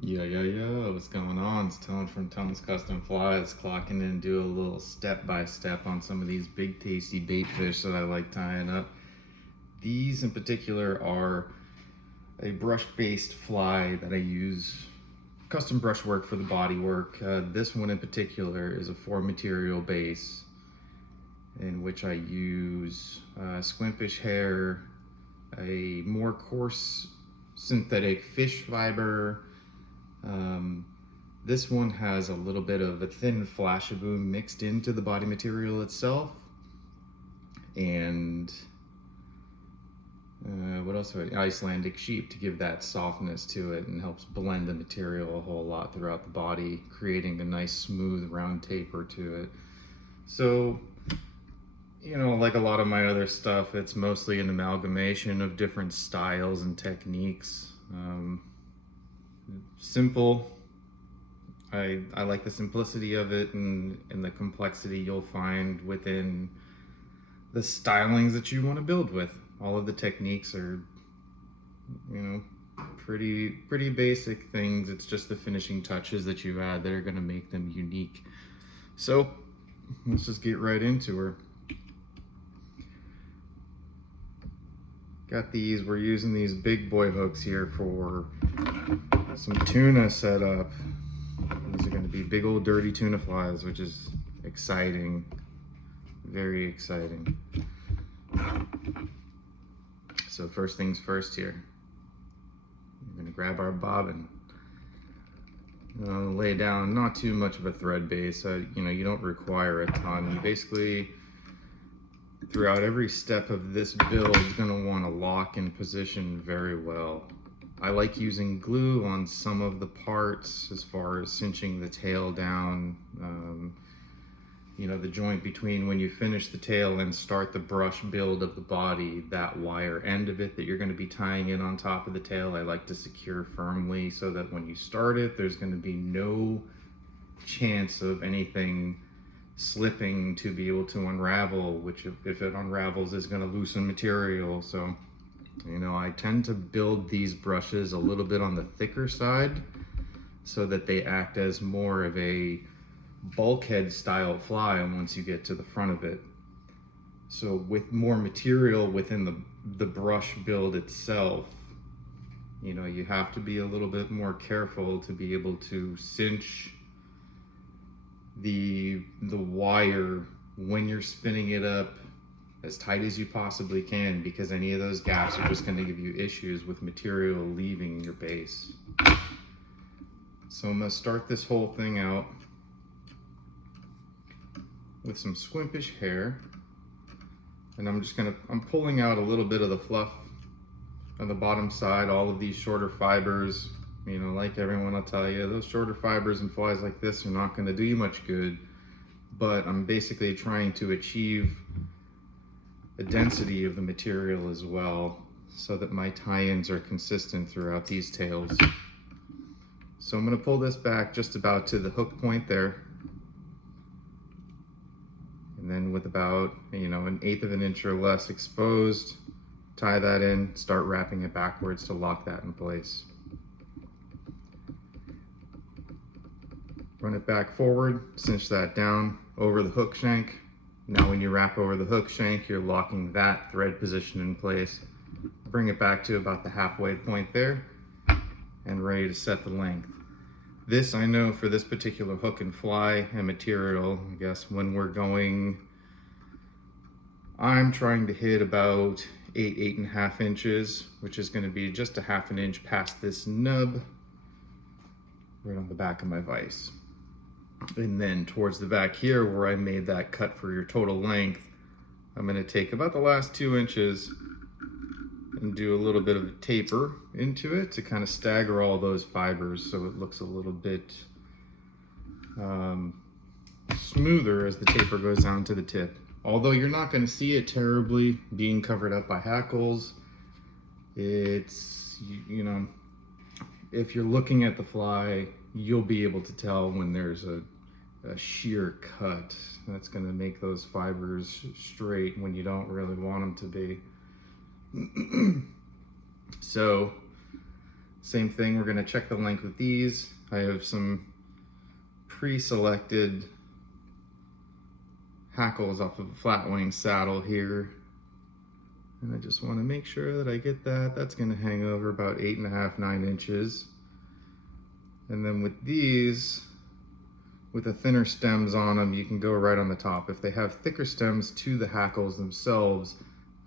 Yo, what's going on? It's Tone from Tone's Custom Flies, clocking in, do a little step-by-step on some of these big tasty bait fish that I like tying up. These in particular are a brush-based fly that I use custom brush work for the body work. This one in particular is a 4 material base in which I use squintfish hair, a more coarse synthetic fish fiber. This one has a little bit of a thin flashaboom mixed into the body material itself. And what else? Icelandic sheep to give that softness to it and helps blend the material a whole lot throughout the body, creating a nice smooth round taper to it. So, like a lot of my other stuff, it's mostly an amalgamation of different styles and techniques. Simple. I like the simplicity of it and the complexity you'll find within the stylings that you want to build with. All of the techniques are, pretty basic things. It's just the finishing touches that you add that are going to make them unique. So let's just get right into her. Got these, we're using these big boy hooks here for some tuna setup. These are going to be big old dirty tuna flies, which is exciting, very exciting. So first things first here, we're going to grab our bobbin. Lay down not too much of a thread base. You don't require a ton. You basically, throughout every step of this build, is going to want to lock in position very well. I like using glue on some of the parts as far as cinching the tail down. The joint between when you finish the tail and start the brush build of the body, that wire end of it that you're going to be tying in on top of the tail, I like to secure firmly so that when you start it, there's going to be no chance of anything slipping to be able to unravel, which if it unravels is going to loosen material. So I tend to build these brushes a little bit on the thicker side so that they act as more of a bulkhead style fly once you get to the front of it. So with more material within the brush build itself, you have to be a little bit more careful to be able to cinch the wire when you're spinning it up as tight as you possibly can, because any of those gaps are just going to give you issues with material leaving your base. So I'm going to start this whole thing out with some squintfish hair, and I'm pulling out a little bit of the fluff on the bottom side. All of these shorter fibers, like everyone will tell you, those shorter fibers and flies like this are not going to do you much good, but I'm basically trying to achieve the density of the material as well so that my tie-ins are consistent throughout these tails. So I'm going to pull this back just about to the hook point there, and then with about 1/8 of an inch or less exposed, tie that in, start wrapping it backwards to lock that in place. Run it back forward, cinch that down over the hook shank. Now when you wrap over the hook shank, you're locking that thread position in place. Bring it back to about the halfway point there and ready to set the length. This, I know for this particular hook and fly and material, I guess when we're going, I'm trying to hit about 8.5 inches, which is going to be just a 1/2 inch past this nub, right on the back of my vise. And then towards the back here where I made that cut for your total length, I'm going to take about the last 2 inches and do a little bit of a taper into it to kind of stagger all those fibers so it looks a little bit smoother as the taper goes down to the tip. Although you're not going to see it terribly being covered up by hackles, it's, if you're looking at the fly, you'll be able to tell when there's a sheer cut. That's going to make those fibers straight when you don't really want them to be. So Same thing, we're gonna check the length with these. I have some pre-selected hackles off of a flat wing saddle here. And I just wanna make sure that I get that. That's gonna hang over about 8.5, 9 inches. And then with these, with the thinner stems on them, you can go right on the top. If they have thicker stems to the hackles themselves,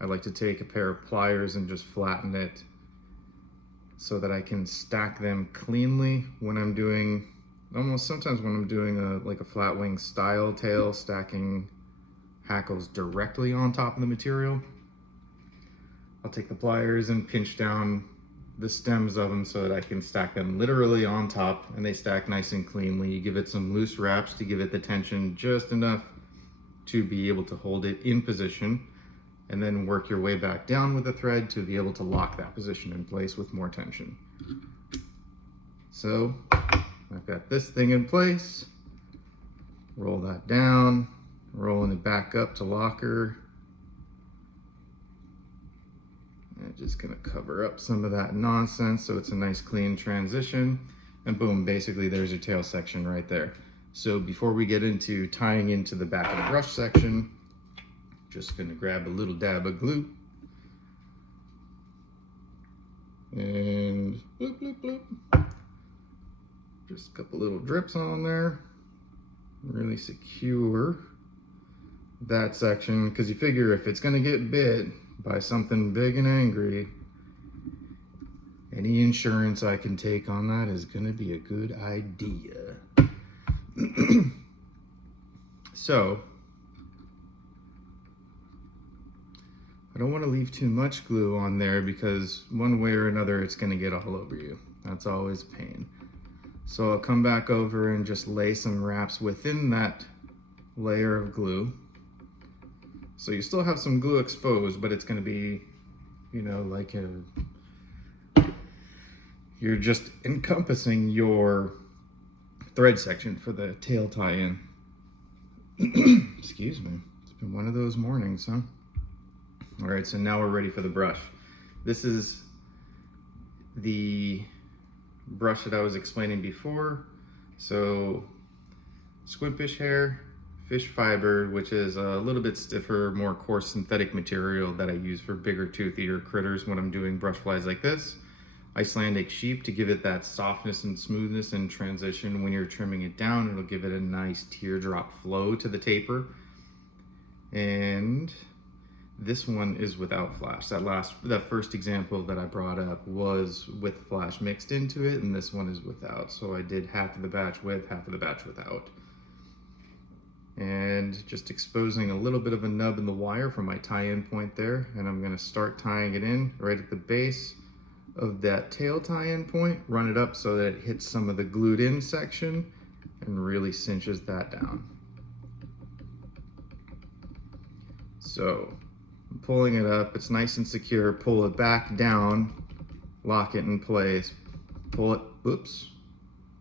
I like to take a pair of pliers and just flatten it so that I can stack them cleanly when I'm doing, sometimes when I'm doing like a flat wing style tail, stacking hackles directly on top of the material. I'll take the pliers and pinch down the stems of them so that I can stack them literally on top, and they stack nice and cleanly. You give it some loose wraps to give it the tension just enough to be able to hold it in position, and then work your way back down with the thread to be able to lock that position in place with more tension. So I've got this thing in place, roll that down, rolling it back up to locker. I'm just gonna cover up some of that nonsense so it's a nice clean transition, and boom, basically there's your tail section right there. So before we get into tying into the back of the brush section, just gonna grab a little dab of glue and bloop, bloop, bloop. Just a couple little drips on there. Really secure that section, because you figure if it's gonna get bit by something big and angry, any insurance I can take on that is gonna be a good idea. So I don't want to leave too much glue on there, because one way or another it's going to get all over you. That's always a pain. So I'll come back over and just lay some wraps within that layer of glue. So you still have some glue exposed, but it's going to be, you know, like you're just encompassing your thread section for the tail tie-in. Excuse me. It's been one of those mornings, huh? All right, so now we're ready for the brush. This is the brush that I was explaining before. So squidfish hair, fish fiber, which is a little bit stiffer, more coarse synthetic material that I use for bigger, toothier critters when I'm doing brush flies like this. Icelandic sheep to give it that softness and smoothness in transition. When you're trimming it down, it'll give it a nice teardrop flow to the taper. And this one is without flash. That first example that I brought up was with flash mixed into it, and this one is without. So I did half of the batch with, half of the batch without. And just exposing a little bit of a nub in the wire for my tie-in point there, and I'm gonna start tying it in right at the base of that tail tie-in point, run it up so that it hits some of the glued in section and really cinches that down. So I'm pulling it up, it's nice and secure, pull it back down, lock it in place, pull it, oops,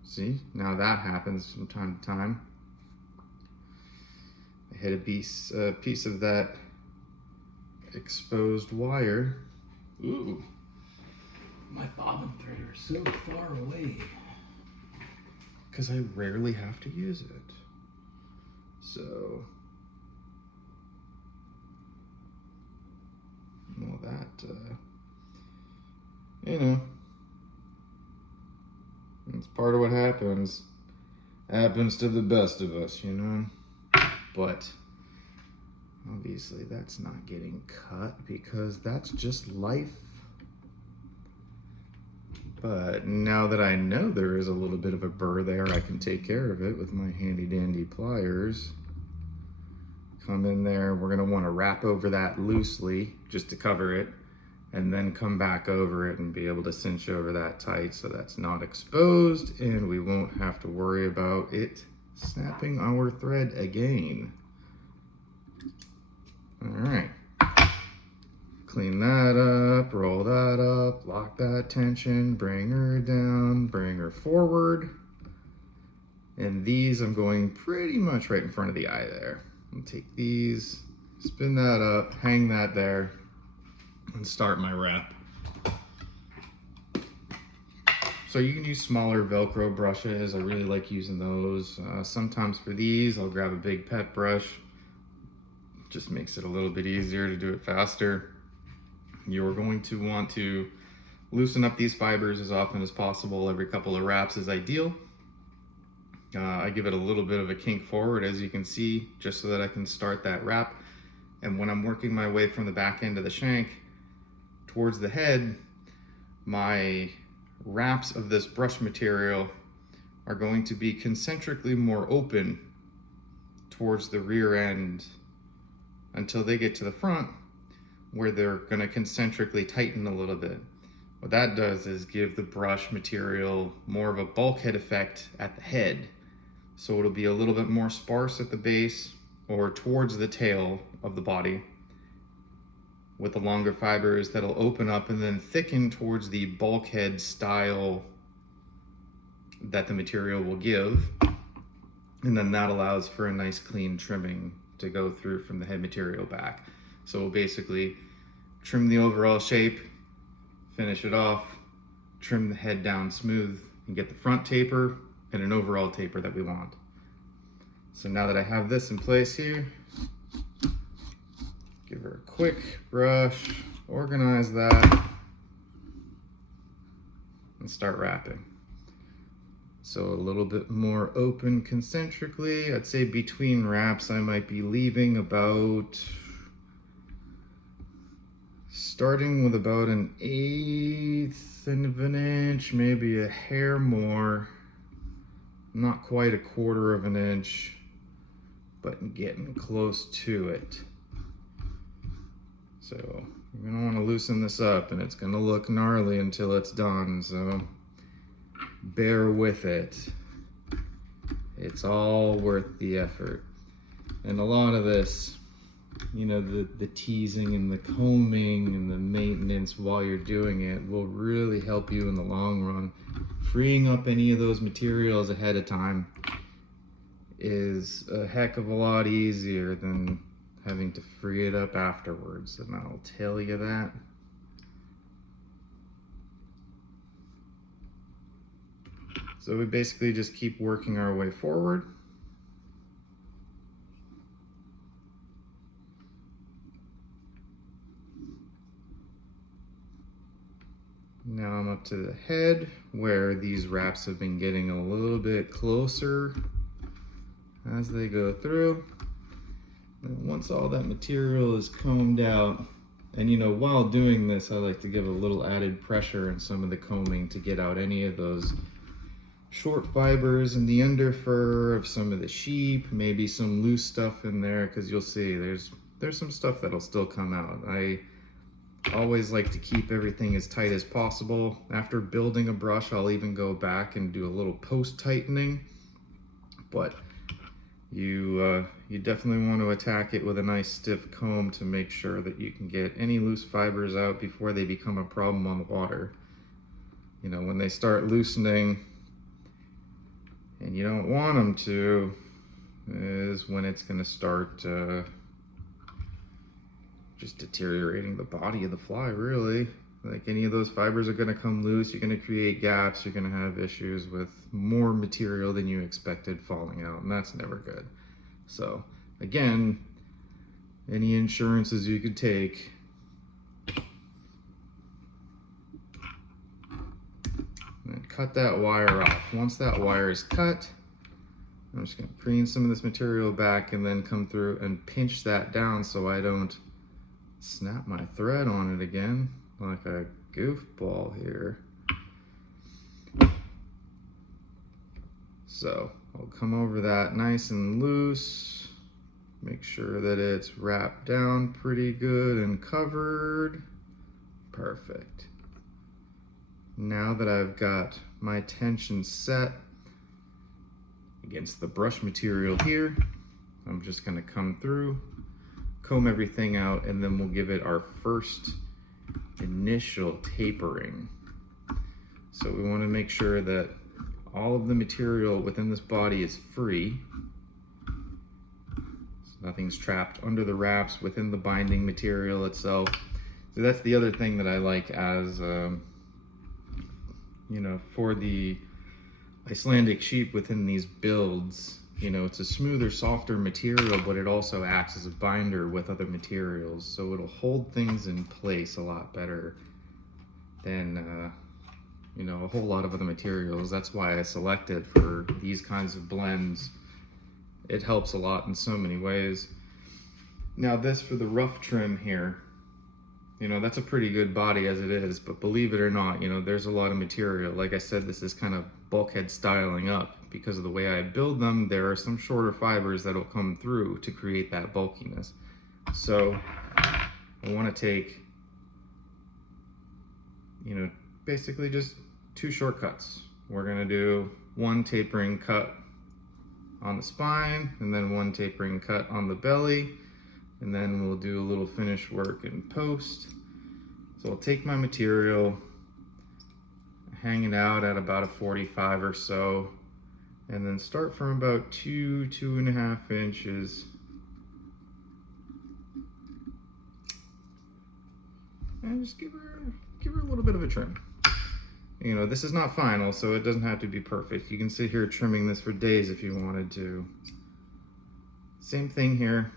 see, now that happens from time to time. I hit a piece of that exposed wire. Ooh, my bobbin thread are so far away because I rarely have to use it. So, well, that, you know, it's part of what happens. Happens to the best of us, you know? But obviously that's not getting cut because that's just life. But now that I know there is a little bit of a burr there, I can take care of it with my handy dandy pliers. Come in there, we're gonna wanna wrap over that loosely just to cover it, and then come back over it and be able to cinch over that tight so that's not exposed and we won't have to worry about it snapping our thread again. All right. Clean that up, roll that up, lock that tension, bring her down, bring her forward. And these I'm going pretty much right in front of the eye there. I'll take these, spin that up, hang that there, and start my wrap. So you can use smaller Velcro brushes. I really like using those. Sometimes for these, I'll grab a big pet brush. Just makes it a little bit easier to do it faster. You're going to want to loosen up these fibers as often as possible. Every couple of wraps is ideal. I give it a little bit of a kink forward, as you can see, just so that I can start that wrap. And when I'm working my way from the back end of the shank towards the head, my wraps of this brush material are going to be concentrically more open towards the rear end until they get to the front, where they're going to concentrically tighten a little bit. What that does is give the brush material more of a bulkhead effect at the head. So it'll be a little bit more sparse at the base or towards the tail of the body, with the longer fibers that'll open up and then thicken towards the bulkhead style that the material will give. And then that allows for a nice clean trimming to go through from the head material back. So we'll basically trim the overall shape, finish it off, trim the head down smooth, and get the front taper and an overall taper that we want. So now that I have this in place here, give her a quick brush, organize that, and start wrapping. So a little bit more open concentrically. I'd say between wraps I might be leaving about, starting with about 1/8 of an inch, maybe a hair more, not quite 1/4 of an inch, but getting close to it. So you're gonna wanna loosen this up, and it's gonna look gnarly until it's done, so bear with it. It's all worth the effort. And a lot of this, you know, the teasing and the combing and the maintenance while you're doing it will really help you in the long run. Freeing up any of those materials ahead of time is a heck of a lot easier than having to free it up afterwards, and I'll tell you that. So we basically just keep working our way forward. Now I'm up to the head, where these wraps have been getting a little bit closer as they go through. And once all that material is combed out, and you know, while doing this, I like to give a little added pressure in some of the combing to get out any of those short fibers and the under fur of some of the sheep, maybe some loose stuff in there, because you'll see there's some stuff that'll still come out. I always like to keep everything as tight as possible. After building a brush, I'll even go back and do a little post tightening, but you definitely want to attack it with a nice stiff comb to make sure that you can get any loose fibers out before they become a problem on the water. You know, when they start loosening and you don't want them to, is when it's going to start just deteriorating the body of the fly, really. Like, any of those fibers are going to come loose, you're going to create gaps, you're going to have issues with more material than you expected falling out, and that's never good. So again, any insurances you could take. And cut that wire off. Once that wire is cut, I'm just going to preen some of this material back and then come through and pinch that down so I don't snap my thread on it again like a goofball here. So I'll come over that nice and loose, make sure that it's wrapped down pretty good and covered. Perfect. Now that I've got my tension set against the brush material here, I'm just going to come through, comb everything out, and then we'll give it our first initial tapering. So we want to make sure that all of the material within this body is free. So nothing's trapped under the wraps within the binding material itself. So that's the other thing that I like as you know, for the Icelandic sheep within these builds, you know, it's a smoother, softer material, but it also acts as a binder with other materials. So it'll hold things in place a lot better than, you know, a whole lot of other materials. That's why I selected for these kinds of blends. It helps a lot in so many ways. Now this for the rough trim here, you know, that's a pretty good body as it is, but believe it or not, you know, there's a lot of material. Like I said, this is kind of bulkhead styling up. Because of the way I build them, there are some shorter fibers that'll come through to create that bulkiness. So I want to take, you know, basically just 2 shortcuts. We're going to do 1 tapering cut on the spine, and then 1 tapering cut on the belly, and then we'll do a little finish work in post. So I'll take my material, hang it out at about a 45 or so, and then start from about 2.5 inches. And just give her a little bit of a trim. You know, this is not final, so it doesn't have to be perfect. You can sit here trimming this for days if you wanted to. Same thing here,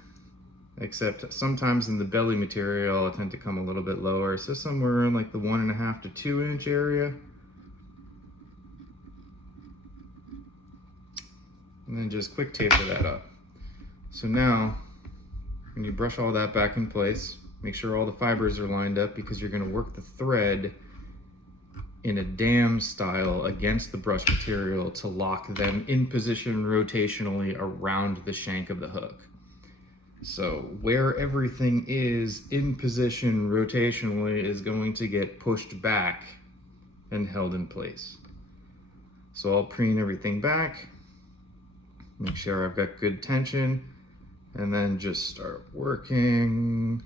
except sometimes in the belly material, I'll tend to come a little bit lower. So somewhere in like the 1.5 to 2 inch area. And then just quick taper that up. So now, when you brush all that back in place, make sure all the fibers are lined up because you're going to work the thread in a dam style against the brush material to lock them in position rotationally around the shank of the hook. So where everything is in position rotationally is going to get pushed back and held in place. So I'll preen everything back. Make sure I've got good tension, and then just start working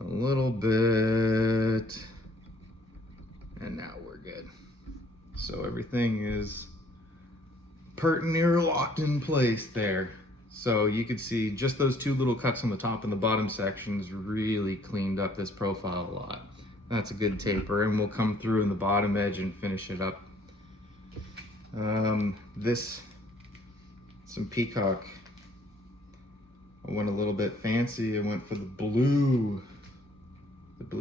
a little bit, and now we're good. So everything is pert near locked in place there. So you can see just those 2 little cuts on the top and the bottom sections really cleaned up this profile a lot. That's a good taper, and we'll come through in the bottom edge and finish it up. Some peacock. I went a little bit fancy. I went for the blue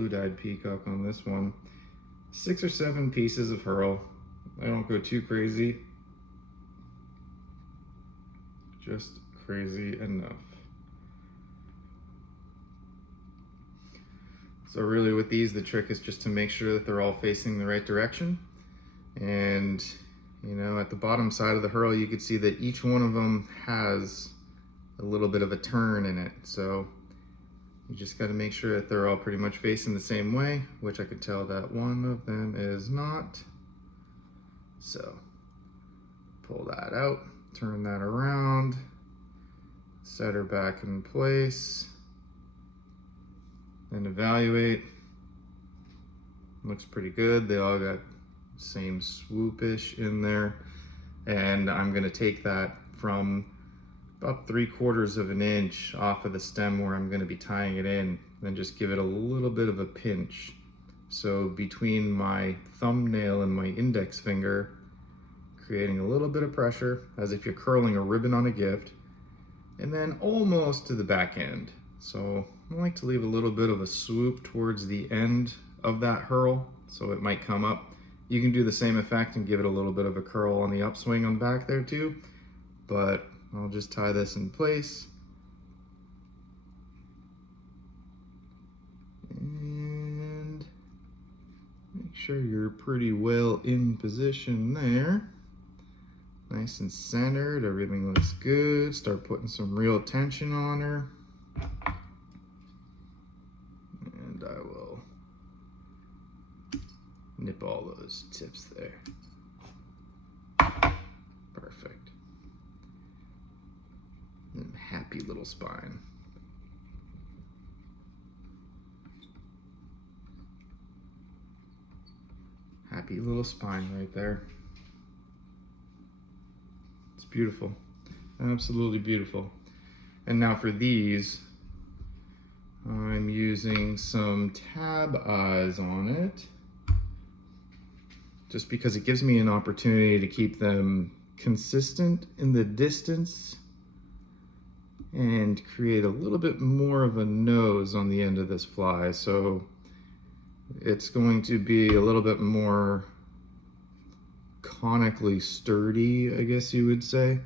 dyed peacock on this one. 6 or 7 pieces of herl. I don't go too crazy. Just crazy enough. So really with these, the trick is just to make sure that they're all facing the right direction. And you know, at the bottom side of the herl, you can see that each one of them has a little bit of a turn in it. So you just got to make sure that they're all pretty much facing the same way, which I could tell that one of them is not. So pull that out, turn that around, set her back in place, and evaluate. Looks pretty good. They all got same swoopish in there, and I'm going to take that from about 3/4 of an inch off of the stem where I'm going to be tying it in, and just give it a little bit of a pinch. So between my thumbnail and my index finger, creating a little bit of pressure as if you're curling a ribbon on a gift, and then almost to the back end. So I like to leave a little bit of a swoop towards the end of that herl, so it might come up. You can do the same effect and give it a little bit of a curl on the upswing on the back there too, but I'll just tie this in place. And make sure you're pretty well in position there. Nice and centered, everything looks good. Start putting some real tension on her. And I will nip all those tips there. Perfect. And happy little spine. Happy little spine right there. It's beautiful. Absolutely beautiful. And now for these, I'm using some tab eyes on it. just because it gives me an opportunity to keep them consistent in the distance and create a little bit more of a nose on the end of this fly. So it's going to be a little bit more conically sturdy, I guess you would say,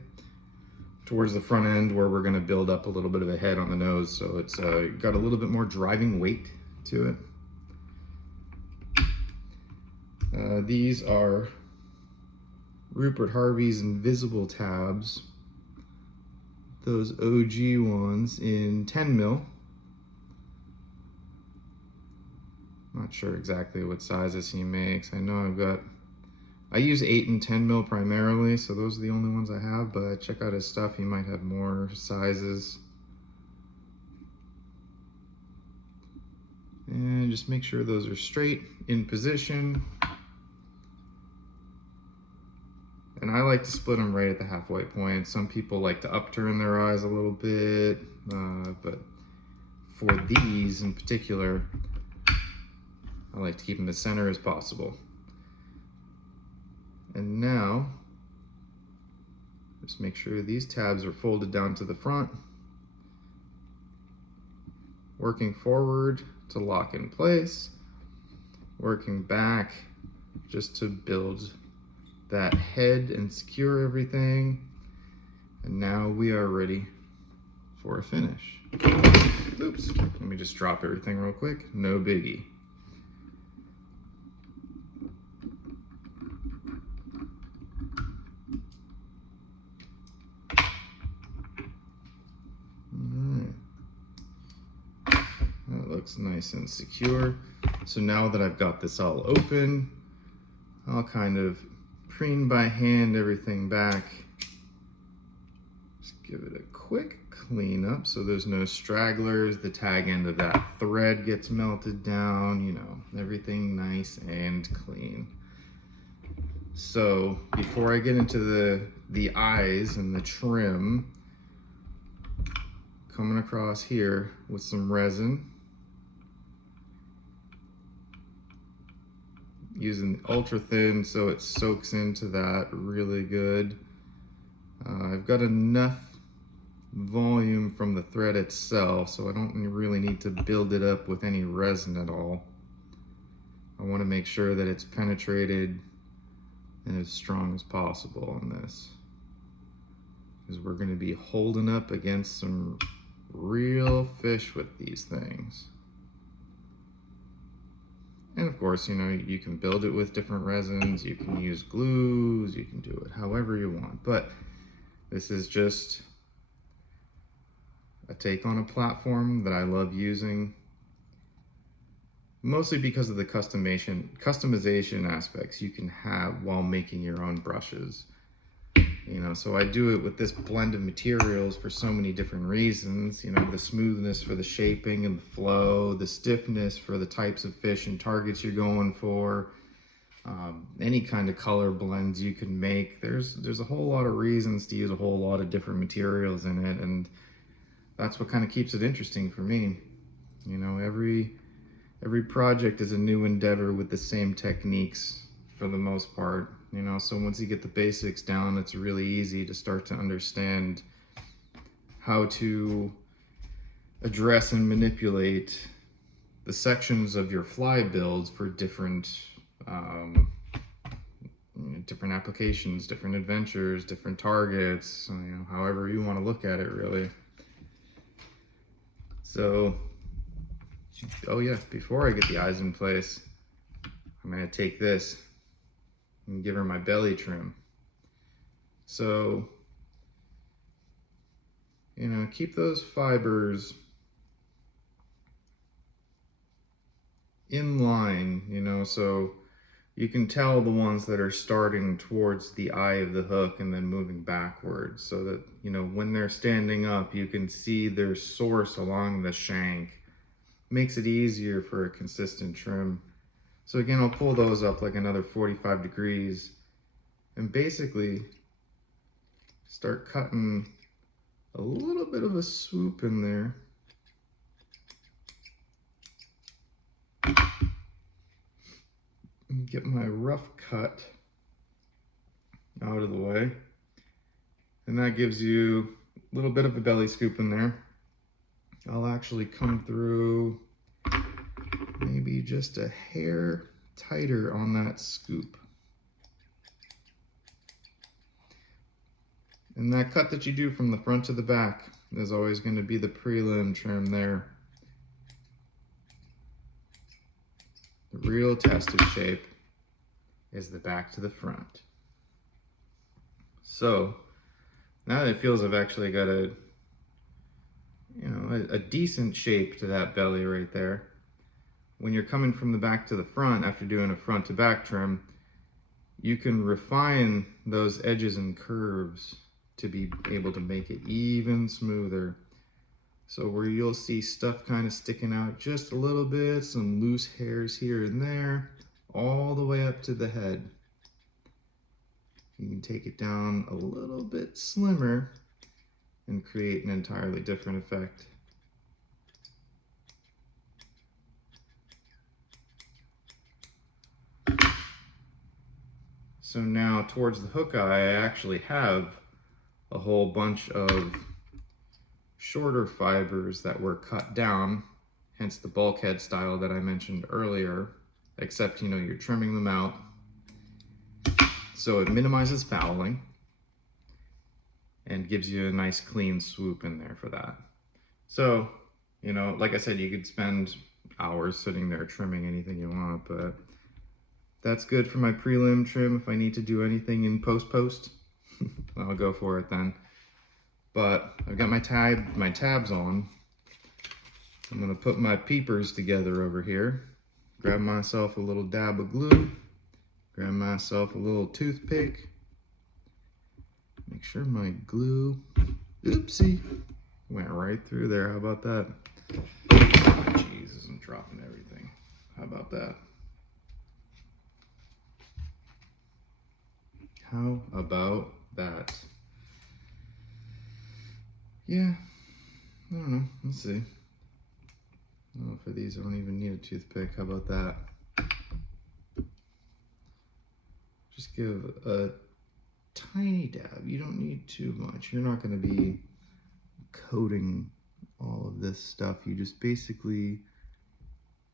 towards the front end, where we're going to build up a little bit of a head on the nose. So it's got a little bit more driving weight to it. These are Rupert Harvey's Invisible tabs, those OG ones in 10 mil. Not sure exactly what sizes he makes. I know I use 8 and 10 mil primarily, so those are the only ones I have, but check out his stuff. He might have more sizes. And just make sure those are straight in position. And I like to split them right at the halfway point. Some people like to upturn their eyes a little bit, but for these in particular, I like to keep them as center as possible. And now, just make sure these tabs are folded down to the front, working forward to lock in place, working back just to build that head and secure everything. And now we are ready for a finish. Oops, let me just drop everything real quick, no biggie. That looks nice and secure. So now that I've got this all open, I'll kind of preen by hand everything back. Just give it a quick clean up so there's no stragglers. The tag end of that thread gets melted down, you know, everything nice and clean. So before I get into the eyes and the trim, coming across here with some resin, using ultra thin so it soaks into that really good. I've got enough volume from the thread itself, so I don't really need to build it up with any resin at all. I want to make sure that it's penetrated and as strong as possible on this, because we're going to be holding up against some real fish with these things. And of course, you know, you can build it with different resins, you can use glues, you can do it however you want. But this is just a take on a platform that I love using, mostly because of the customization aspects you can have while making your own brushes. You know, so I do it with this blend of materials for so many different reasons. You know, the smoothness for the shaping and the flow, the stiffness for the types of fish and targets you're going for, any kind of color blends you can make. There's a whole lot of reasons to use a whole lot of different materials in it, and that's what kind of keeps it interesting for me. You know, every project is a new endeavor with the same techniques for the most part. You know, so once you get the basics down, it's really easy to start to understand how to address and manipulate the sections of your fly builds for different applications, different adventures, different targets, you know, however you want to look at it, really. So, oh yeah, before I get the eyes in place, I'm going to take this and give her my belly trim. So, you know, keep those fibers in line, you know, so you can tell the ones that are starting towards the eye of the hook and then moving backwards, so that, you know, when they're standing up, you can see their source along the shank. Makes it easier for a consistent trim. So again, I'll pull those up like another 45 degrees and basically start cutting a little bit of a swoop in there. get my rough cut out of the way. And that gives you a little bit of a belly scoop in there. I'll actually come through maybe just a hair tighter on that scoop. And that cut that you do from the front to the back is always going to be the prelim trim there. The real test of shape is the back to the front. So now that it feels I've actually got a decent shape to that belly right there, when you're coming from the back to the front after doing a front to back trim, you can refine those edges and curves to be able to make it even smoother. So where you'll see stuff kind of sticking out just a little bit, some loose hairs here and there, all the way up to the head. You can take it down a little bit slimmer and create an entirely different effect. So now towards the hook eye, I actually have a whole bunch of shorter fibers that were cut down, hence the bulkhead style that I mentioned earlier, except you're trimming them out. So it minimizes fouling and gives you a nice clean swoop in there for that. So, like I said, you could spend hours sitting there trimming anything you want, but that's good for my prelim trim. If I need to do anything in post, I'll go for it then. But I've got my tabs on. I'm gonna put my peepers together over here. Grab myself a little dab of glue. Grab myself a little toothpick. Make sure my glue, oopsie, went right through there. How about that? Jesus, I'm dropping everything. How about that? How about that? Yeah, I don't know, let's see. Oh, for these I don't even need a toothpick. How about that? Just give a tiny dab. You don't need too much. You're not going to be coating all of this stuff. You just basically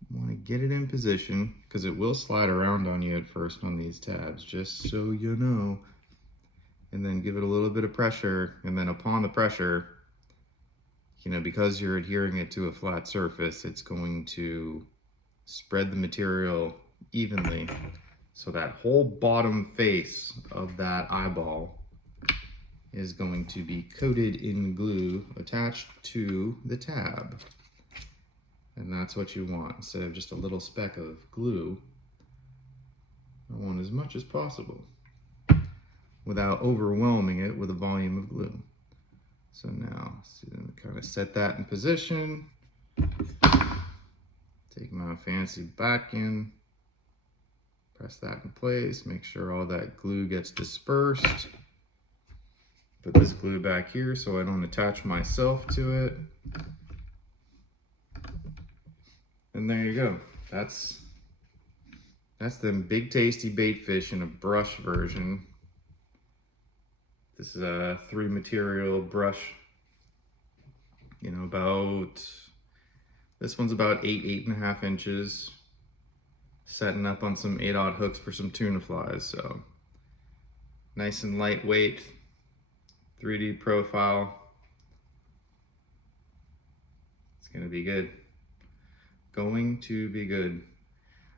want to get it in position, because it will slide around on you at first on these tabs, just so you know. And then give it a little bit of pressure, and then upon the pressure, because you're adhering it to a flat surface, it's going to spread the material evenly. So that whole bottom face of that eyeball is going to be coated in glue attached to the tab. And that's what you want. Instead of just a little speck of glue, I want as much as possible without overwhelming it with a volume of glue. So now, kind of set that in position. Take my fancy back in. Press that in place, make sure all that glue gets dispersed. Put this glue back here so I don't attach myself to it. And there you go. That's them big tasty bait fish in a brush version. This is a 3 material brush, this one's about 8.5 inches. Setting up on some 8/0 hooks for some tuna flies. So nice and lightweight, 3D profile. It's gonna be good. Going to be good.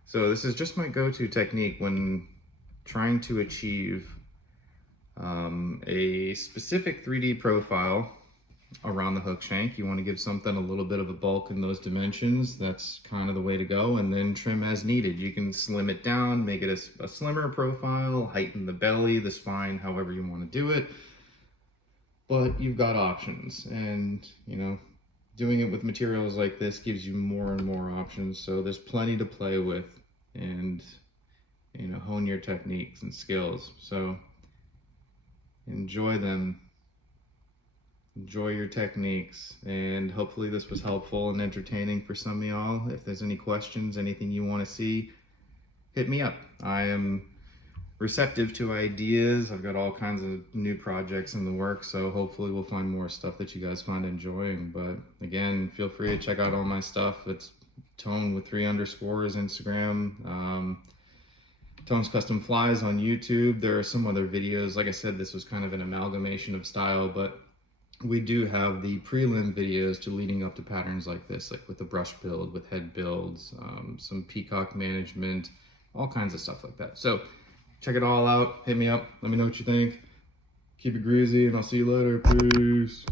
So this is just my go-to technique when trying to achieve a specific 3D profile around the hook shank. You want to give something a little bit of a bulk in those dimensions. That's kind of the way to go, and then trim as needed. You can slim it down, make it a slimmer profile, heighten the belly, the spine, however you want to do it. But you've got options, and doing it with materials like this gives you more and more options. So there's plenty to play with and hone your techniques and skills. So enjoy them. Enjoy your techniques, and hopefully this was helpful and entertaining for some of y'all. If there's any questions, anything you want to see, hit me up. I am receptive to ideas. I've got all kinds of new projects in the works, so hopefully we'll find more stuff that you guys find enjoying. But again, feel free to check out all my stuff. It's Tone with 3 underscores Instagram. Tone's Custom Flies on YouTube. There are some other videos. Like I said, this was kind of an amalgamation of style, but we do have the prelim videos to leading up to patterns like this, like with the brush build, with head builds, some peacock management, all kinds of stuff like that. So check it all out. Hit me up. Let me know what you think. Keep it greasy, and I'll see you later. Peace.